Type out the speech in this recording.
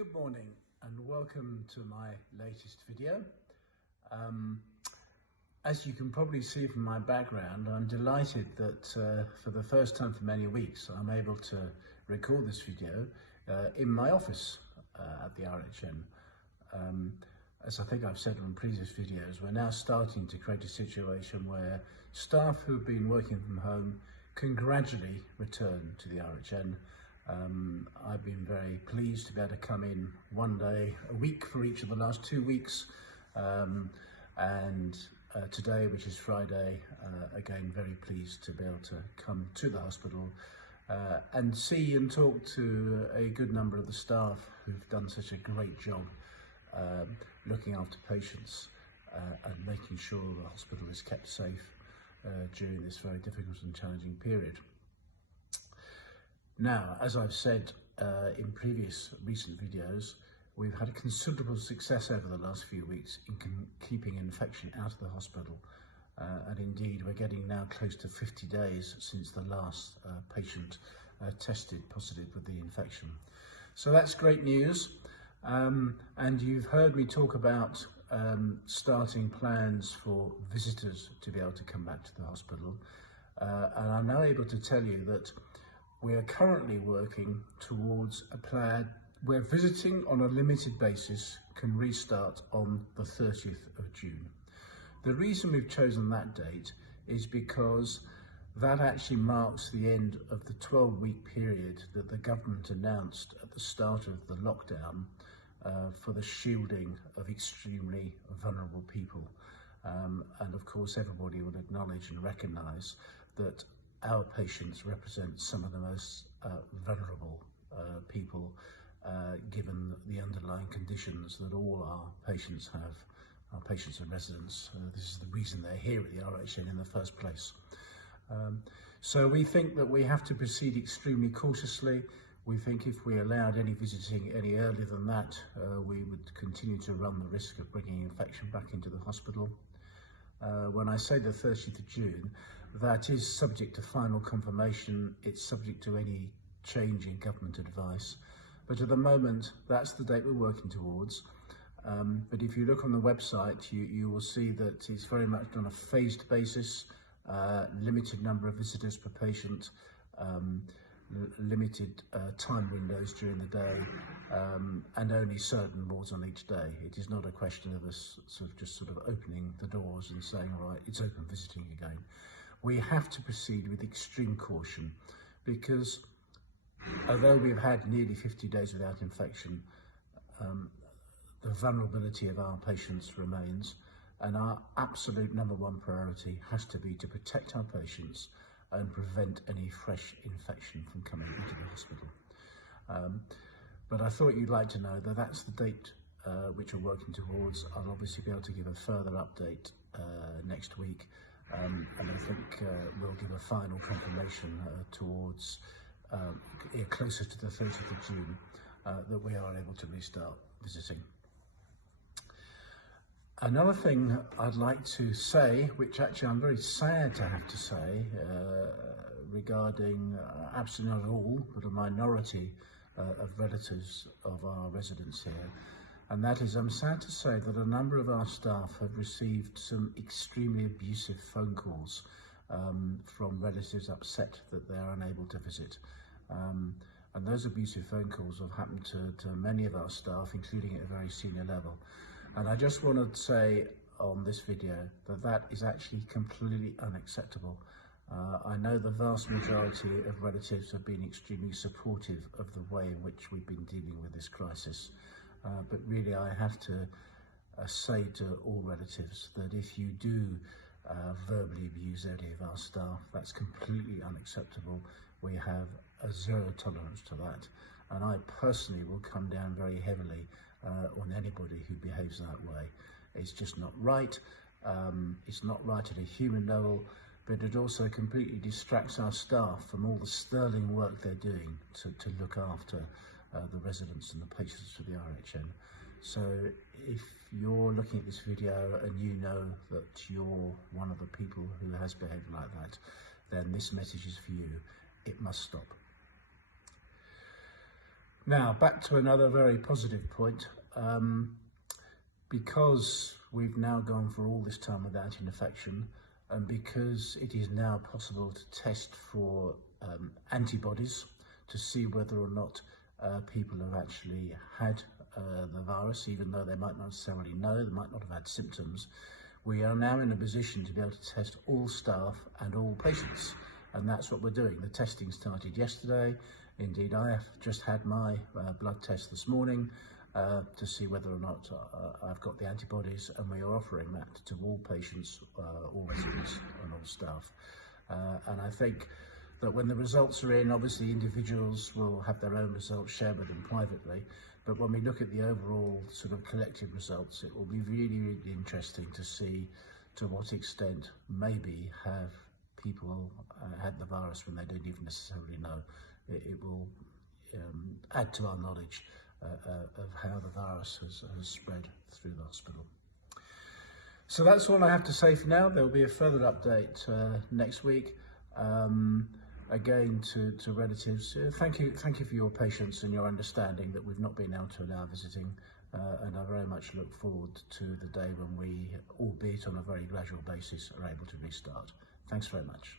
Good morning and welcome to my latest video. As you can probably see from my background, I'm delighted that for the first time for many weeks I'm able to record this video in my office at the RHN. As I think I've said in previous videos, we're now starting to create a situation where staff who've been working from home can gradually return to the RHN. I've been very pleased to be able to come in one day a week for each of the last 2 weeks, and today, which is Friday, again very pleased to be able to come to the hospital and see and talk to a good number of the staff who've done such a great job looking after patients and making sure the hospital is kept safe during this very difficult and challenging period. Now, as I've said in previous recent videos, we've had a considerable success over the last few weeks in keeping infection out of the hospital. And indeed, we're getting now close to 50 days since the last patient tested positive with the infection. So that's great news. And you've heard me talk about starting plans for visitors to be able to come back to the hospital. And I'm now able to tell you that we are currently working towards a plan where visiting on a limited basis can restart on the 30th of June. The reason we've chosen that date is because that actually marks the end of the 12-week period that the government announced at the start of the lockdown for the shielding of extremely vulnerable people. And of course, everybody will acknowledge and recognise that our patients represent some of the most vulnerable people, given the underlying conditions that all our patients have, our patients and residents. This is the reason they're here at the RHN in the first place. So we think that we have to proceed extremely cautiously. We think if we allowed any visiting any earlier than that, we would continue to run the risk of bringing infection back into the hospital. When I say the 30th of June, that is subject to final confirmation. It's subject to any change in government advice. But at the moment, that's the date we're working towards. But if you look on the website, you will see that it's very much on a phased basis, limited number of visitors per patient, limited time windows during the day, and only certain wards on each day. It is not a question of us just opening the doors and saying, all right, it's open visiting again. We have to proceed with extreme caution, because although we've had nearly 50 days without infection, the vulnerability of our patients remains, and our absolute number one priority has to be to protect our patients and prevent any fresh infection from coming into the hospital. But I thought you'd like to know that that's the date which we're working towards. I'll obviously be able to give a further update next week, and I think we'll give a final confirmation towards closer to the 30th of June that we are able to restart visiting. Another thing I'd like to say, which actually I'm very sad to have to say, regarding absolutely not all, but a minority of relatives of our residents here, and that is, I'm sad to say that a number of our staff have received some extremely abusive phone calls from relatives upset that they're unable to visit. And those abusive phone calls have happened to many of our staff, including at a very senior level. And I just want to say on this video that that is actually completely unacceptable. I know the vast majority of relatives have been extremely supportive of the way in which we've been dealing with this crisis. But really I have to say to all relatives that if you do verbally abuse any of our staff, that's completely unacceptable. We have a zero tolerance to that. And I personally will come down very heavily on anybody who behaves that way. It's just not right. It's not right at a human level, but it also completely distracts our staff from all the sterling work they're doing to look after the residents and the patients of the RHN. So if you're looking at this video and you know that you're one of the people who has behaved like that, then this message is for you. It must stop. Now, back to another very positive point. Because we've now gone for all this time without infection, and because it is now possible to test for antibodies to see whether or not people have actually had the virus, even though they might not necessarily know, they might not have had symptoms, we are now in a position to be able to test all staff and all patients. And that's what we're doing. The testing started yesterday. Indeed, I have just had my blood test this morning to see whether or not I've got the antibodies, and we are offering that to all patients, all residents and all staff. And I think that when the results are in, obviously individuals will have their own results shared with them privately, but when we look at the overall sort of collective results, it will be really, really interesting to see to what extent maybe have people had the virus when they don't even necessarily know. It will add to our knowledge of how the virus has spread through the hospital. So that's all I have to say for now. There will be a further update next week. Again, to relatives, thank you for your patience and your understanding that we've not been able to allow visiting, and I very much look forward to the day when we, albeit on a very gradual basis, are able to restart. Thanks very much.